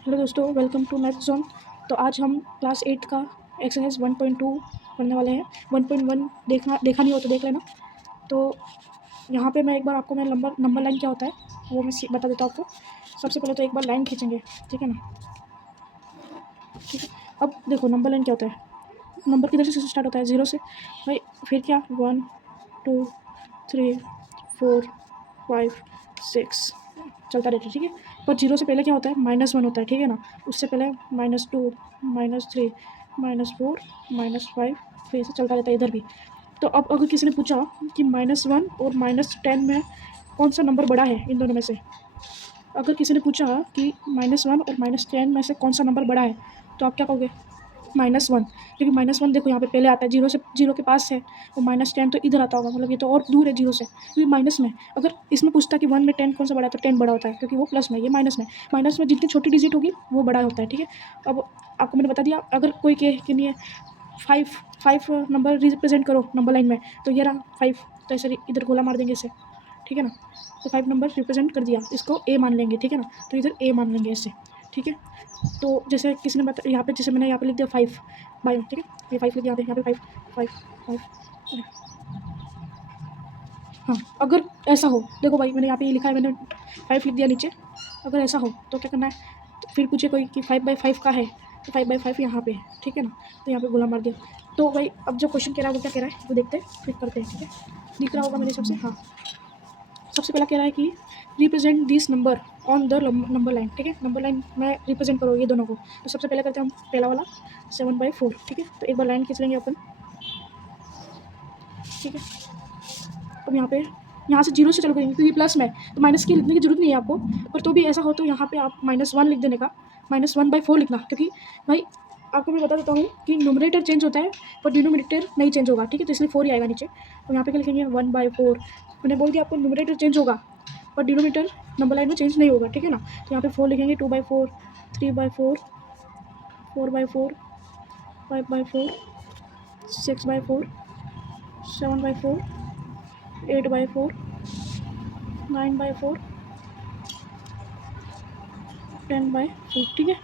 Hello दोस्तों, welcome to math zone. तो आज हम क्लास 8 का एक्सरसाइज 1.2 पढ़ने वाले हैं। 1.1 देखा नहीं हो तो देख लेना। तो यहाँ पे मैं एक बार आपको मैं नंबर लाइन क्या होता है वो मैं बता देता हूँ आपको। सबसे पहले तो एक बार लाइन खींचेंगे, ठीक है ना। ठीक है, अब देखो नंबर लाइन क्या होता है। नंबर किधर से स्टार्ट होता है? 0 से भाई। फिर क्या 1 2 3 4 5 6 चलता रहता है, ठीक है। पर 0 से पहले क्या होता है? -1 होता है, ठीक है ना। उससे पहले -2 -3 -4 -5 फिर से चलता रहता है इधर भी। तो अब अगर किसी ने पूछा कि -1 और -10 में कौन सा नंबर बड़ा है इन दोनों में से, अगर किसी ने पूछा कि -1 और -10 में से कौन सा नंबर बड़ा है, तो आप क्या कहोगे? -1, क्योंकि -1 देखो यहाँ पे पहले आता है, 0 के पास है। और -10 तो इधर आता होगा, मतलब ये तो और दूर है 0 से, क्योंकि माइनस में। अगर इसमें पूछता कि 1 में 10 कौन सा बड़ा है, तो 10 बड़ा होता है, क्योंकि वो प्लस में, ये माइनस में। माइनस में जितनी छोटी डिजिट होगी वो बड़ा होता है, ठीक है। अब आपको मैंने बता दिया। अगर कोई कहे कि नहीं है 5 नंबर रिप्रेजेंट करो नंबर लाइन में, तो ये रहा 5, तो ऐसे इधर गोला मार देंगे इसे, ठीक है ना। तो 5 नंबर रिप्रेजेंट कर दिया, इसको ए मान लेंगे, ठीक है ना। तो इधर ए मान लेंगे इससे, ठीक है। तो जैसे किसी ने बता, यहाँ पे जैसे मैंने यहाँ पे लिख दिया 5 बाय, ठीक है। ये 5 लिख दिया यहाँ पे 5 5 5। हाँ, अगर ऐसा हो, देखो भाई मैंने यहाँ पे ये लिखा है, मैंने 5 लिख दिया नीचे। अगर ऐसा हो तो क्या करना है? तो फिर पूछे कोई कि 5/5 का है, तो 5/5 यहाँ पे है, ठीक है ना। तो यहाँ पे गोला मार दिया। तो भाई अब जो क्वेश्चन कह रहा है वो क्या कह रहा है वो देखते हैं, फिर करते हैं, ठीक है। दिख रहा होगा मेरे हिसाब से। हाँ, सबसे पहला कह रहा है कि represent this number on the number line, ठीक है। नंबर लाइन में रिप्रेजेंट करो ये दोनों को। तो सबसे पहले करते हैं हम पहला वाला 7/4, ठीक है। तो एक बार लाइन खींच लेंगे अपन, ठीक है। अब यहाँ से 0 से चालू करेंगे, क्योंकि प्लस में तो माइनस की लिखने की जरूरत नहीं है आपको। पर तो भी ऐसा हो तो यहाँ पे आप -1 लिख देने का, -1/4 लिखना, क्योंकि भाई आपको मैं बता देता हूँ कि न्यूमरेटर चेंज होता है पर डिनोमिनेटर नहीं चेंज होगा, ठीक है। तो इसलिए 4 ही आएगा नीचे। तो यहाँ पे क्या लिखेंगे 1/4। मैंने बोल दिया आपको न्यूमरेटर चेंज होगा पर डिनोमिनेटर नंबर लाइन में चेंज नहीं होगा, ठीक है ना। तो यहाँ पे 4 लिखेंगे, 2/4 3/4 4/4 5/4 6/4 7/4 8/4 9/4 10/4, ठीक है।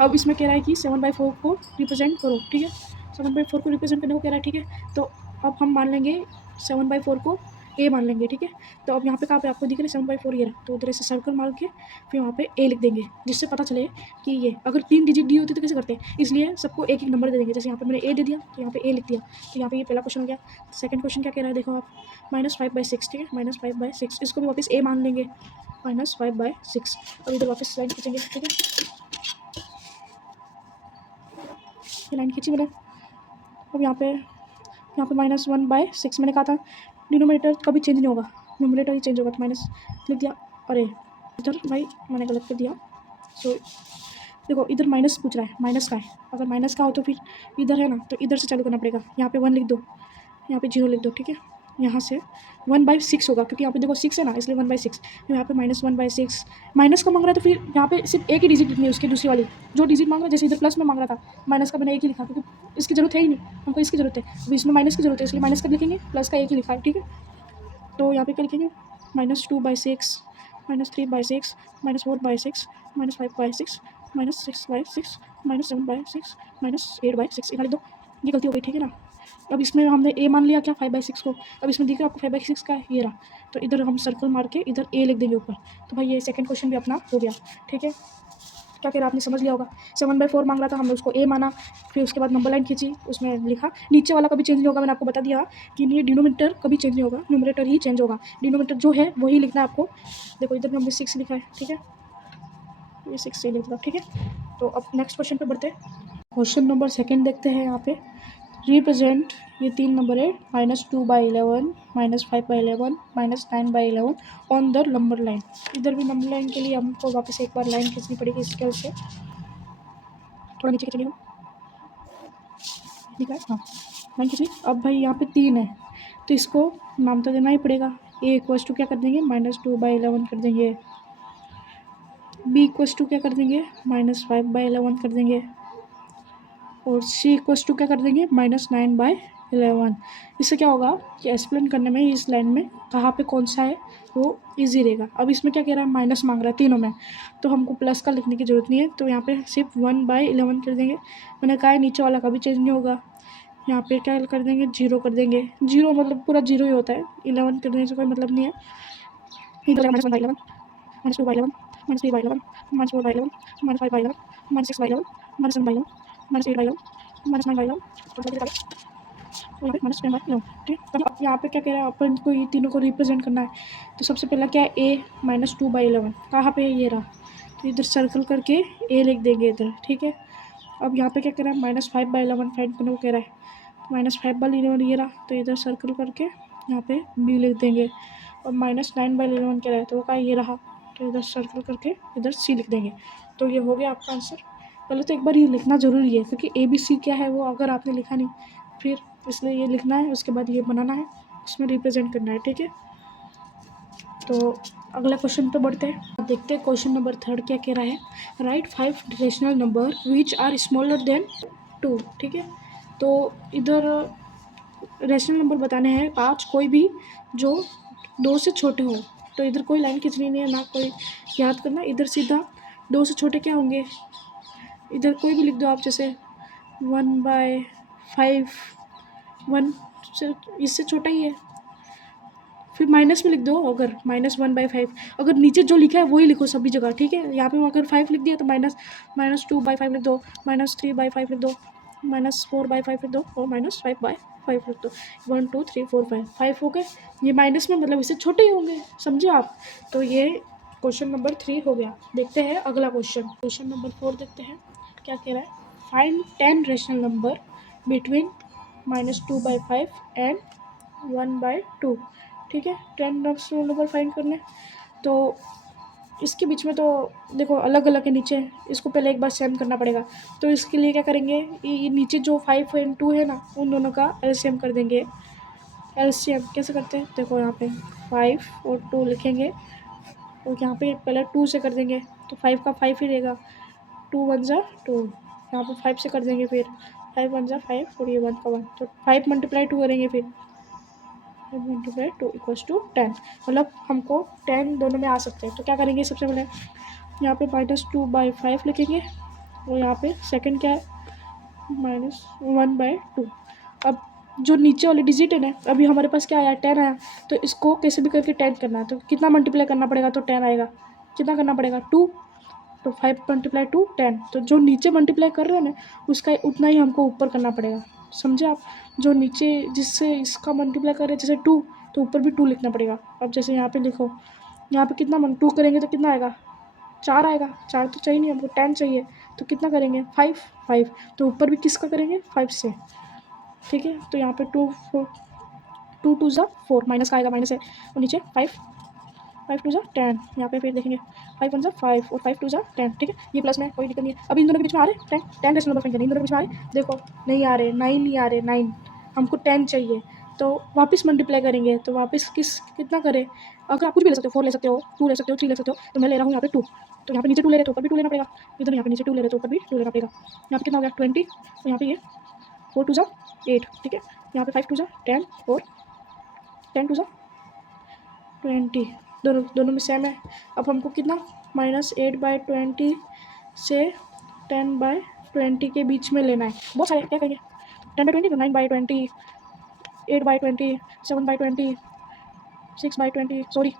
अब इसमें कह रहा है कि 7/4 को रिप्रेजेंट करो, ठीक है। 7/4 को रिप्रेजेंट करने को कह रहा है, ठीक है। तो अब हम मान लेंगे 7/4 को ए मान लेंगे, ठीक है। तो अब यहाँ पे कहाँ पे आपको दिख रहा है 7/4 ये रहा, तो उधर से सर्कल मार के फिर वहाँ पे ए लिख देंगे, जिससे पता चले कि ये अगर 3 डिजिट दी होती तो कैसे करते हैं, इसलिए सबको एक एक नंबर दे देंगे। जैसे यहाँ पे मैंने ए दे दिया तो यहाँ पे ए लिख दिया। तो यहाँ पे ये पहला क्वेश्चन हो गया। सेकंड क्वेश्चन क्या कह रहा है देखो आप, -5/6, ठीक है। -5/6 इसको भी वापस ए मान लेंगे, -5/6। अब इधर वापस लाइन खींचेंगे, ठीक है। ये लाइन खींची मैंने। अब यहाँ पे -1/6 मैंने कहा था डिनोमिनेटर कभी चेंज नहीं होगा, न्यूमरेटर ही चेंज होगा, तो माइनस लिख दिया। अरे इधर भाई मैंने गलत कर दिया। सो देखो इधर माइनस पूछ रहा है, माइनस का है। अगर माइनस का हो तो फिर इधर है ना, तो इधर से चालू करना पड़ेगा। यहाँ पे 1 लिख दो, यहाँ पे 0 लिख दो, ठीक है। यहाँ से 1/6 होगा, क्योंकि यहाँ पे देखो 6 है ना, इसलिए 1/6। तो यहाँ पे -1/6 माइनस का मांग रहा है, तो फिर यहाँ पे सिर्फ एक ही डिजिट लिखनी है उसकी, दूसरी वाली जो डिजिट मांग रहा है। जैसे इधर प्लस में मांग रहा था, माइनस का मैंने एक ही लिखा, क्योंकि इसकी जरूरत है ही नहीं, हमको इसकी जरूरत है। अभी इसमें माइनस की जरूरत है, इसलिए माइनस का लिखेंगे, प्लस का एक ही लिखा है, ठीक है। तो यहाँ पे क्या लिखेंगे -2/6 -3/6 -4/6 -5/6 -6/6 -7/6 -8/6 लिख दो। ये गलती हो गई, ठीक है ना। अब इसमें हमने ए मान लिया क्या 5/6 को। अब इसमें दिख रहा है आपको 5/6 का ये रहा, तो इधर हम सर्कल मार के इधर ए लिख देंगे ऊपर। तो भाई ये सेकंड क्वेश्चन भी अपना हो गया, ठीक है। क्या कह रहा आपने समझ लिया होगा। 7/4 मांग रहा था, हमने उसको ए माना, फिर उसके बाद नंबर लाइन खींची, उसमें लिखा। नीचे वाला कभी चेंज नहीं होगा, मैंने आपको बता दिया कि ये डिनोमिनेटर कभी चेंज नहीं होगा, न्यूमरेटर ही चेंज होगा। डिनोमिनेटर जो है वही लिखना है आपको। देखो इधर भी हमने 6 लिखा है, ठीक है। ये 6 से लिखा, ठीक है। तो अब नेक्स्ट क्वेश्चन पे बढ़ते हैं। क्वेश्चन नंबर सेकेंड देखते हैं। यहाँ पे रिप्रेजेंट, ये 3 नंबर है, -2/11 -5/11 -9/11 ऑन द नंबर लाइन। इधर भी नंबर लाइन के लिए हमको वापस एक बार लाइन खींचनी पड़ेगी इसके से, थोड़ा नीचे खींचेंगे हम, ठीक है। हाँ, लाइन खींची। अब भाई यहाँ पे 3 है, तो इसको नाम तो देना ही पड़ेगा। ए इक्वल्स टू क्या कर देंगे -2/11 कर देंगे, बी इक्वल्स टू क्या कर देंगे -5/11 कर देंगे, और सी इक्वल्स टू क्या कर देंगे -9/11 11। इससे क्या होगा कि एक्सप्लेन करने में इस लाइन में कहाँ पे कौन सा है वो इजी रहेगा। अब इसमें क्या कह रहा है, माइनस मांग रहा है तीनों में, तो हमको प्लस का लिखने की ज़रूरत नहीं है, तो यहाँ पे सिर्फ 1/11 कर देंगे। मैंने कहा है नीचे वाला कभी चेंज नहीं होगा। यहाँ पे क्या कर देंगे, 0 कर देंगे। 0 मतलब पूरा 0 ही होता है, 11 करने से कोई मतलब नहीं है। इधर -1/11, -2/11, -3/11, -4/11, -5/11, -6/11, -7/11, -8/11, -9/11 और -10/11। ठीक है, अब यहाँ पे क्या कह रहा है, अपन को ये तीनों को रिप्रेजेंट करना है। तो सबसे पहला क्या है, a -2/11 कहाँ पे है, ये रहा। तो इधर सर्कल करके a लिख देंगे इधर। ठीक है, अब यहाँ पे क्या कह रहा है, -5/11 फाइंड करने को कह रहा है। -5/11 ये रहा, तो इधर सर्कल करके यहाँ पे b लिख देंगे। और -9/11 कह रहा है, तो वो का ये रहा, तो इधर सर्कल करके इधर c लिख देंगे। तो ये हो गया आपका आंसर। पहले तो एक बार ये लिखना ज़रूरी है, क्योंकि ABC क्या है वो अगर आपने लिखा नहीं, फिर इसलिए ये लिखना है, उसके बाद ये बनाना है, उसमें रिप्रेजेंट करना है। ठीक है, तो अगला क्वेश्चन पे बढ़ते हैं। अब देखते हैं क्वेश्चन नंबर 3 क्या कह रहा है। Right 5 rational number which are smaller than 2। ठीक है, तो इधर रेशनल नंबर बताने हैं 5 कोई भी जो 2 से छोटे हो। तो इधर कोई लाइन खींचनी नहीं है, ना कोई याद करना, इधर सीधा 2 से छोटे क्या होंगे, इधर कोई भी लिख दो आप, जैसे 1/5, 1 से इससे छोटा ही है। फिर माइनस में लिख दो, अगर -1/5, अगर नीचे जो लिखा है वही लिखो सभी जगह। ठीक है, यहाँ पे अगर 5 लिख दिया तो -2/5 लिख दो, -3/5 लिख दो, -4/5 लिख दो और -5/5 लिख दो। 1 2 3 4 5 हो गए। ये माइनस में मतलब इससे छोटे ही होंगे, समझे आप। तो ये क्वेश्चन नंबर 3 हो गया। देखते हैं अगला क्वेश्चन नंबर 4 देखते हैं क्या कह रहा है। Find 10 rational number between -2/5 and 1/2। ठीक है, 10 रेशनल नंबर फाइंड करने, तो इसके बीच में तो देखो अलग अलग है नीचे, इसको पहले एक बार सेम करना पड़ेगा। तो इसके लिए क्या करेंगे, ये नीचे जो 5 और 2 है ना, उन दोनों का एलसीएम कर देंगे। एलसीएम कैसे करते हैं, देखो यहाँ पे 5 और 2 लिखेंगे, और यहाँ पे पहले 2 से कर देंगे, तो 5 का 5 ही रहेगा, 2 1 जा 2। यहाँ पे 5 से कर देंगे, फिर 5 1 जा 5 और ये 1 का 1, तो 5 × 2 करेंगे, फिर 2 = 10। मतलब हमको 10 दोनों में आ सकते हैं। तो क्या करेंगे, सबसे पहले यहाँ पे -2/5 लिखेंगे, और यहाँ पे सेकंड क्या है, -1/2। अब जो नीचे वाली डिजिट है ना, अभी हमारे पास क्या आया, 10 आया, तो इसको कैसे भी करके 10 करना है। तो कितना मल्टीप्लाई करना पड़ेगा, तो 10 आएगा। कितना करना पड़ेगा, 2, तो 5 × 2 10। तो जो नीचे मल्टीप्लाई कर रहे हैं ना, उसका उतना ही हमको ऊपर करना पड़ेगा, समझे आप। जो नीचे जिससे इसका मल्टीप्लाई कर रहे हैं, जैसे 2, तो ऊपर भी 2 लिखना पड़ेगा। अब जैसे यहाँ पे लिखो, यहाँ पे कितना 2 करेंगे तो कितना आएगा, 4 आएगा। 4 तो चाहिए नहीं हमको, 10 चाहिए, तो कितना करेंगे, 5, तो ऊपर भी किसका करेंगे, 5 से। ठीक है, तो यहाँ पे 2 2 2 ज़ा 4, माइनस का आएगा, माइनस है, और नीचे 5 2 ज़ा 10। यहाँ पे फिर देखेंगे 5 1 ज़ा 5 और 5 2 ज़ा 10। ठीक है, ये प्लस में कोई दिक्कत नहीं है। अब इन दोनों के बीच में आ रहे 10 रेशनल नंबर फाइंड करने, इन दोनों के बीच में आ रहे, देखो नहीं आ रहे, 9 नहीं आ रहे, 9 हमको 10 चाहिए। तो वापस मल्टीप्लाई करेंगे, तो वापस कितना करें, अगर आप कुछ भी ले सकते हो, 4 ले सकते हो, 2 ले सकते हो, 3 ले सकते हो, तो मैं ले रहा हूँ यहाँ पे 2। तो यहाँ पे नीचे 2 ले रहे तो ऊपर भी 2 लेना पड़ेगा, इधर यहाँ पे नीचे 2 ले रहे तो ऊपर भी 2 लेना पड़ेगा। यहाँ पे कितना हो गया 20, और यहाँ पे ये 4 2 ज़ा 8। ठीक है, यहाँ पे 5 2 ज़ा 10 और 10 2 ज़ा 20, दोनों में सेम है। अब हमको कितना, -8/20 से 10/20 के बीच में लेना है। बहुत सारे क्या करेंगे, 10/20 तो 9/20, 8/20, 7/20, 6/20, सॉरी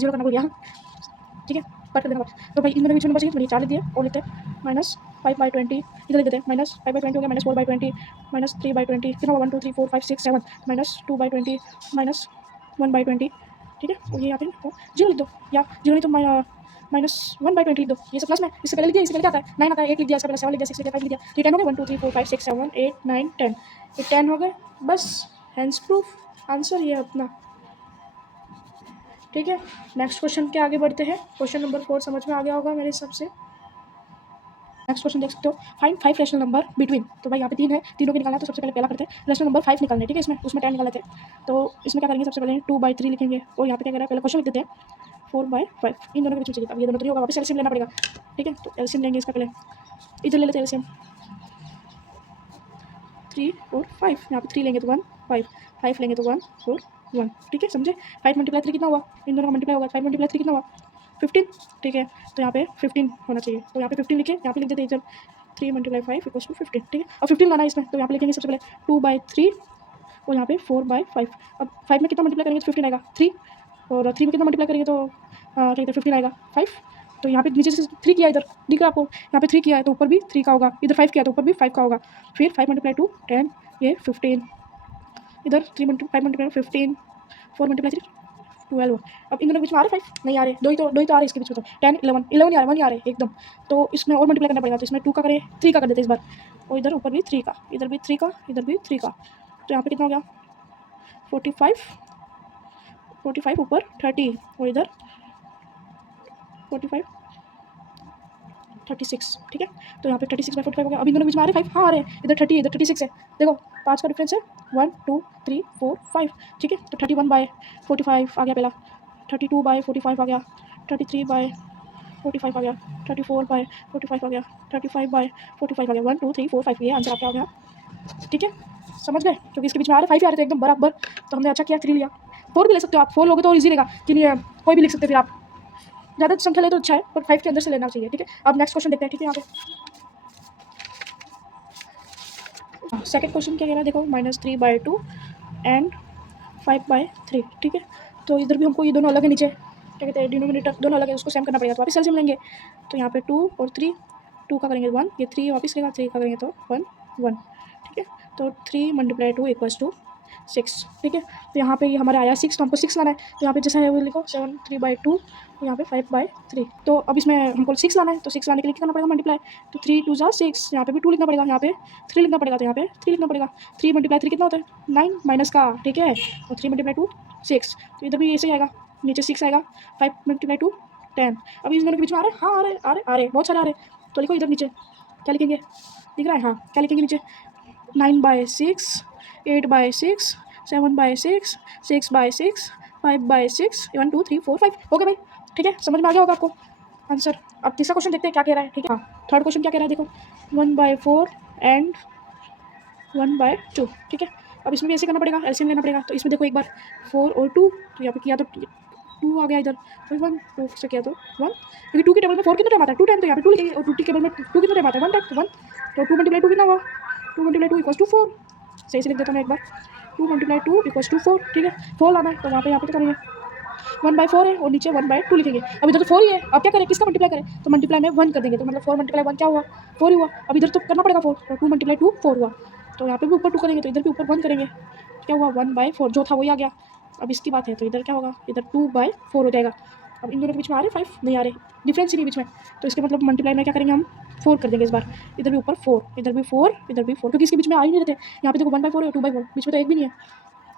0 करना भूल गया। ठीक है, कट कर देना बस। तो भाई इन दोनों के बीच में नंबर चाहिए, तो मैंने 4 लिख दिए, और लिखते हैं -5/20, इधर लिख देते हैं -5/20 हो गया, -4/20, -3/20, कितना होगा 1 2 3 4 5 6 7, -2/20, -1/20। ठीक है, और ये यहाँ पे 0 लिख दो, या 0 नहीं तो -1/20 लिख दो। ये सब प्लस में, इससे पहले लिख दिया, इससे पहले क्या आता है, 9 आता है, 8 लिख दिया, इससे पहले 7 लिख दिया, 6 लिख दिया, 5 लिख दिया, तो ये 10 हो गए, 1 2 3 4 5 6 7 8 9 10, ये 10 हो गए बस, हैंड्स प्रूफ आंसर ये अपना। ठीक है, नेक्स्ट क्वेश्चन के आगे बढ़ते हैं। क्वेश्चन नंबर 4 समझ में आ गया होगा मेरे हिसाब से। नेक्स्ट क्वेश्चन देख सकते हो, फाइंड 5 रेशनल नंबर बिटवीन। तो भाई यहाँ पे 3 है, तीनों के निकालना है, तो सबसे पहले पहला करते हैं, रेशनल नंबर 5 निकालने। ठीक है, उसमें 10 निकाले थे, तो इसमें क्या करेंगे, सबसे पहले 2/3 लिखेंगे, और यहाँ पे क्या करें, पहले क्वेश्चन लिख देते हैं 4/5, इन दोनों के बीच में चाहिए। अब ये दोनों तो नहीं होगा, वापस एलसीएम लेना पड़ेगा। ठीक है, तो एलसीएम लेंगे इसका, पहले इधर ले लेते हैं एलसीएम, 3 और 5, यहाँ पे 3 लेंगे तो 1 5, 5 लेंगे तो 1 4 1, ठीक है समझे। 5 मल्टीप्लाई 3 कितना हुआ, इन दोनों का मल्टीप्लाई होगा, 5 मल्टीप्लाई 3 कितना हुआ 15, ठीक है। तो यहाँ पे 15 होना चाहिए, तो यहाँ पे 15 लिखे, यहाँ पे लिख देते हैं जब 3 मल्टीप्लाई 5 इक्वल्स टू 15, ठीक है। और 15 लाना है इसमें, तो यहाँ पे लिखेंगे सबसे पहले 2/3 और यहाँ पे 4/5। अब 5 में कितना मल्टीप्लाई करेंगे तो 15 आएगा 3, और 3 में कितना मल्टीप्लाई करेंगे तो क्या कहते हैं 15 आएगा 5। तो यहाँ पे नीचे से 3 किया, इधर दिख रहा है आपको, यहाँ पे 3 किया है तो ऊपर भी 3 का होगा, इधर 5 किया है तो ऊपर भी 5 का होगा। फिर 5 मल्टीप्लाई 2 10, ये 15, इधर 5 मल्टीप्लाई 15, 4 मल्टीप्लाई 3 12। अब इन दोनों के बीच में आ रहे 5 नहीं आ रहे, दो ही तो आ रहे इसके बीच में, तो 10 11 11 ही आ रहे, 1 ही आ रहे एकदम। तो इसमें और मल्टीप्लाई करना पड़ेगा, तो इसमें 2 का करें 3 का कर देते इस बार, और इधर ऊपर भी 3 का, इधर भी 3 का, इधर भी 3 का। तो यहाँ पे कितना हो गया 45 ऊपर 30 और इधर 45 36, ठीक है। तो यहाँ पे 36/45 हो गया। अब इन दोनों बीच में आ रहे 5, हाँ आ रहे हैं, इधर 30 इधर 36 है, देखो 5 का डिफरेंस है 1 2 3 4 5, ठीक है। तो 31/45 आ गया पहला, 32/45 आ गया, 33/45 आ गया, 34/45 आ गया, 35/45 आ गया, 1 2 3 4 5, ये आंसर आपका आ गया, ठीक है। समझ गए, क्योंकि इसके बीच में आ रहे 5 ही आ रहे थे एकदम बराबर, तो हमने अच्छा किया 3 लिया। 4 भी ले सकते हो आप, 4 लोगे तो ईजी रहेगा कि नहीं, कोई भी लिख सकते फिर आप, ज़्यादा संख्या ले तो अच्छा है, पर 5 के अंदर से लेना चाहिए, ठीक है। अब नेक्स्ट क्वेश्चन देखते हैं, ठीक है। यहाँ पे सेकंड क्वेश्चन क्या कह रहा है देखो, -3/2 एंड 5/3, ठीक है। तो इधर भी हमको ये दोनों अलग है, नीचे क्या कहते हैं डिनोमिनेटर दोनों अलग है, उसको सेम करना पड़ेगा, तो वापस एलसीएम लेंगे। तो यहाँ पे 2 और 3, 2 का करेंगे 1, ये 3 वापस लेगा, 3 का करेंगे तो 1 1, ठीक है। तो 3 मल्टीप्लाई 2 इक्वल्स टू 6, ठीक है। तो यहाँ पे ये हमारा आया 6, तो हमको 6 लाना है, तो यहाँ पे जैसा है वो लिखो 7 3/2, तो यहाँ पे 5/3। तो अब इसमें हमको 6 लाना है, तो 6 लाने के लिए क्या करना पड़ेगा मल्टीप्लाई, तो 3 2 जा 6, यहाँ पे भी 2 लिखना पड़ेगा, यहाँ पे 3 लिखना पड़ेगा, तो यहाँ पे 3 लिखना पड़ेगा। 3 मल्टीप्लाई 3 कितना होता है 9 माइनस का, ठीक है। और 3 मल्टीप्लाई 2 6, तो इधर भी ऐसे ही आएगा, नीचे 6 आएगा, 5 मल्टीप्लाई 2 10। अभी इन दोनों के बीच में आ रहे, हाँ आ रहे बहुत सारे आ रहे, तो लिखो इधर नीचे क्या लिखेंगे, दिख रहा है, हाँ क्या लिखेंगे नीचे 9/6 8/6 7/6 6/6 5/6 1 2 3 4 5, ओके भाई, ठीक है, समझ में आ गया होगा आपको आंसर। अब तीसरा क्वेश्चन देखते हैं क्या कह रहा है, ठीक है। हाँ थर्ड क्वेश्चन क्या कह रहा है देखो, 1/4 एंड 1/2, ठीक है। अब इसमें भी ऐसे करना पड़ेगा, एलसीएम लेना पड़ेगा। तो इसमें देखो एक बार 4 और 2, तो यहाँ पे किया तो 2 आ गया इधर, और 1 2 से किया तो 1, क्योंकि 2 के टेबल में 4 कितना टाइम आता है 2 टाइम, तो यहाँ पे 2 लिखेंगे, और 2 के टेबल में 2 कितना टाइम आता है 1 टाइम, तो 1, तो 2 मल्टीप्लाई 2 कितना हुआ 2 मल्टीप्लाई 2 इक्वल्स टू 4, सही से लिख देता हूँ मैं एक बार, 2 मल्टीप्लाई 2 इक्वल्स टू 4, ठीक है। 4 लाना है, तो वहाँ पे यहाँ पे क्या करेंगे 1/4 है और नीचे 1/2 लिखेंगे। अब इधर तो 4 ही है, अब क्या करें किसका मल्टीप्लाई करें, तो मल्टीप्लाई में 1 कर देंगे, तो मतलब 4 मल्टीप्लाई 1 क्या हुआ 4 ही हुआ। अब इधर तो करना पड़ेगा 4, तो 2 मल्टीप्लाई 2 4 हुआ, तो यहाँ पे भी ऊपर 2 करेंगे, तो इधर भी ऊपर 1 करेंगे, क्या हुआ 1/4, जो था वही आ गया। अब इसकी बात है, तो इधर क्या होगा, इधर 2/4 हो जाएगा। अब इन दोनों के बीच में आ रहे 5 नहीं आ रहे, डिफरेंस ही नहीं बीच में, तो इसके मतलब मल्टीप्लाई में क्या करेंगे हम 4 कर देंगे इस बार, इधर भी ऊपर 4 इधर भी 4 इधर भी 4, क्योंकि इसके बीच में आ ही नहीं रहते। यहाँ पे देखो 1/4 है 2/4, बीच में तो एक भी नहीं है,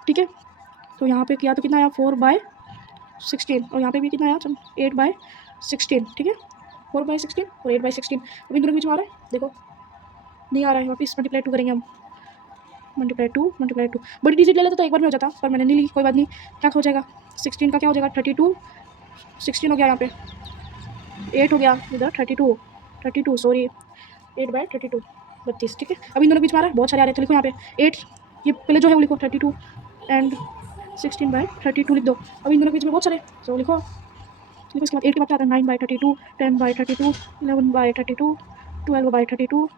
ठीक है। तो यहाँ पे किया तो कितना आया 4/16, और यहाँ पे भी कितना आया 8/16, ठीक है 4/16 और 8/16। अब इन दोनों के बीच में आ रहा है देखो नहीं आ रहा है, वापस मल्टीप्लाई 2 करेंगे हम, मल्टीप्लाई 2 बड़ी डिजिट ले लेते तो एक बार में हो जाता, पर मैंने नहीं ली, कोई बात नहीं। क्या हो जाएगा 16 का क्या हो जाएगा 32, 16 हो गया, यहाँ पे 8 हो गया, इधर 32 सॉरी 8/32 32, ठीक है। अब इन दोनों बीच में आ रहा है बहुत सारे आ रहे हैं, तो लिखो यहाँ पे 8, ये पहले जो है वो लिखो 32 एंड 16/32 लिख दो। अब इन दोनों के बीच में बहुत सारे, तो लिखो इसके बाद 8 के बाद क्या आता है 9/32 10/32 11/32 12/32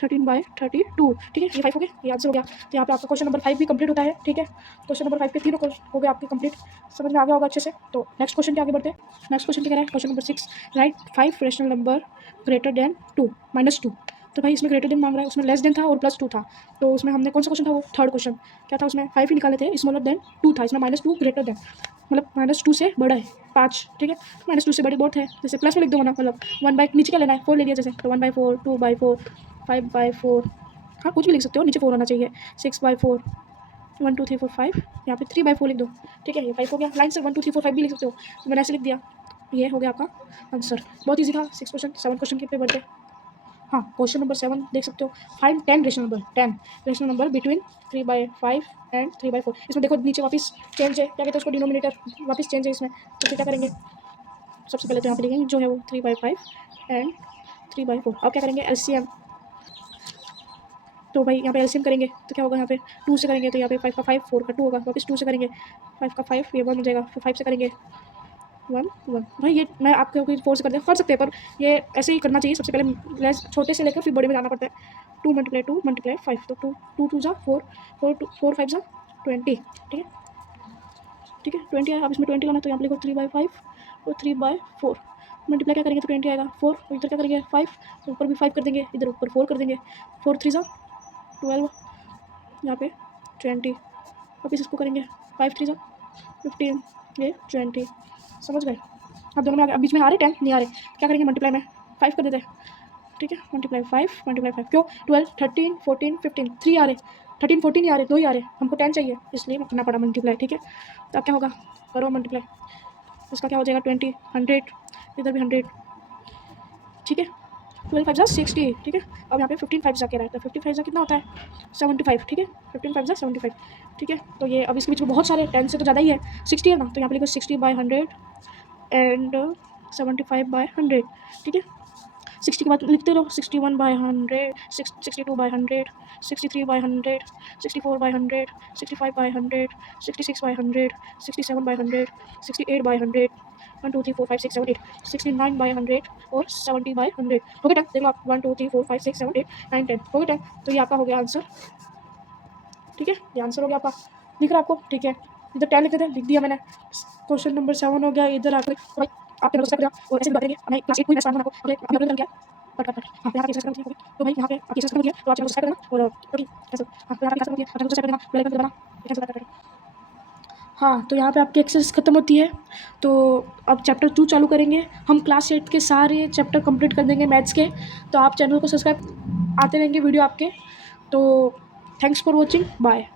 13/32, ठीक है। ये 5 हो गया, ये आंसर हो गया। तो यहाँ पे आपका क्वेश्चन नंबर 5 भी कंप्लीट होता है, ठीक है। क्वेश्चन नंबर 5 के तीनों हो गए आपके कंप्लीट, समझ में आ गया होगा अच्छे से। तो नेक्स्ट क्वेश्चन के आगे बढ़ते हैं। नेक्स्ट क्वेश्चन क्या कह रहा है, question number 6, right 5 rational number greater than 2 -2। तो भाई इसमें ग्रेटर देन मांग रहा है, उसमें लेस देन था और +2 था, तो उसमें हमने कौन सा क्वेश्चन था वो थर्ड क्वेश्चन क्या था, उसमें 5 ही निकाले थे, स्मॉलर देन 2 था, इसमें -2 ग्रेटर देन मतलब -2 से बड़ा है 5, ठीक है। -2 से बड़े बहुत है, जैसे प्लस में लिख दो ना, मतलब 1 बाई नीचे क्या लेना है 4 ले लिया जैसे, तो 1/4 2/4 5/4, हाँ कुछ भी लिख सकते हो, नीचे 4 होना चाहिए, 6/4 1 2 3 4 5, यहाँ पे 3/4 लिख दो, ठीक है। ये 5 हो गया, लाइन से 1 2 3 4 5 भी लिख सकते हो, तो मैंने ऐसे लिख दिया, ये हो गया आपका आंसर। बहुत ईजी था 6 क्वेश्चन। 7 क्वेश्चन के पे बढ़ते। हाँ क्वेश्चन नंबर 7 देख सकते हो, find 10 rational number between 3/5 and 3/4। इसमें देखो नीचे वापस चेंज है, क्या कहते हैं उसको, डिनोमिनेटर वापस चेंज है इसमें, तो फिर क्या करेंगे सबसे पहले तो यहाँ पे लिखेंगे जो है वो 3/5 एंड 3/4। अब क्या करेंगे एलसीएम, तो भाई यहाँ पे एलसीएम करेंगे तो क्या होगा, यहाँ पे 2 से करेंगे तो यहाँ पे 5 का 5, 4 का 2 होगा, वापस 2 से करेंगे 5 का 5, ये 1 हो जाएगा, फिर 5 से करेंगे 1 1। भाई ये मैं आपके कोई 4 से कर सकते हैं, पर ये ऐसे ही करना चाहिए। सबसे पहले लेस छोटे से लेकर फिर बड़े में जाना पड़ता है। 2 × 5, तो 2 2 जा 4, 4 5 जा 20, ठीक है 20 आया। अब इसमें 20 लाना, तो यहाँ पे लिखो 3/5 और 3/4। मल्टीप्लाई क्या करेंगे तो 20 आएगा, 4 इधर क्या करेंगे 5, ऊपर भी 5 कर देंगे, इधर ऊपर 4 कर देंगे, 4 3 जा 12, यहाँ पे 20, वापस इसको करेंगे 5 3 जा 15, ये 20। समझ गए? अब दोनों में आगे, अब बीच में आ रहे 10 नहीं आ रहे, क्या करेंगे मल्टीप्लाई में 5 कर देते हैं, ठीक है मल्टीप्लाई 5 क्यों 12 13 14 15 3 आ रहे, 13 14 नहीं आ रहे, 2 ही आ रहे, हमको 10 चाहिए इसलिए करना पड़ा मल्टीप्लाई, ठीक है। तो अब क्या होगा, करो मल्टीप्लाई, इसका क्या हो जाएगा 20 100, इधर भी 100, ठीक है 12 5 60, ठीक है। अब यहाँ पे 15 5 जा के रहा है, तो 15 5 कितना होता है 75, ठीक है 15 5 75, ठीक है। तो ये अब इसके बीच में बहुत सारे 10 से तो ज़्यादा ही है, 60 है ना, तो यहाँ पे लिखो 60/100 एंड 75/100, ठीक है। 60 के बाद लिखते रहो 61/100, 62/100, 63/100, 64/100, 65/100, 66/100, 67/100, 68/100, 1 2 3 4 5 6 7 8, 69/100 और 70/100 हो गया टाइम। देख लो आप 1 2 3 4 5 6 7 8 9 10 हो गया टाइम। तो ये आपका हो गया आंसर, ठीक है ये आंसर हो गया आपका, दिख रहा है आपको, ठीक है। इधर 10 लिखते थे, लिख दिया मैंने। क्वेश्चन नंबर 7 हो गया, इधर आकर भाई आप चैनल सब्सक्राइब करें और ऐसे भी बताएंगे हमें क्लास 8 को ही मैं स्टार्ट होना को अभी अपलोड कर दिया कट हाँ यहाँ पे एक्सरसाइज करनी है, तो भाई यहाँ पे आप एक्सरसाइज करनी है तो आप चैनल सब्सक्राइब करना और ओके कैसे हाँ तो यहाँ पे क्लास करनी है, चैनल सब्सक्राइब करना, बेल आइकन दबाना, कैसे कर। हाँ तो यहाँ पे आपकी एक्सरसाइज खत्म होती है, तो अब चैप्टर 2 चालू करेंगे हम। क्लास 8 के सारे चैप्टर कंप्लीट कर देंगे मैथ्स के, तो आप चैनल को सब्सक्राइब, आते रहेंगे वीडियो आपके। तो थैंक्स फॉर वॉचिंग, बाय।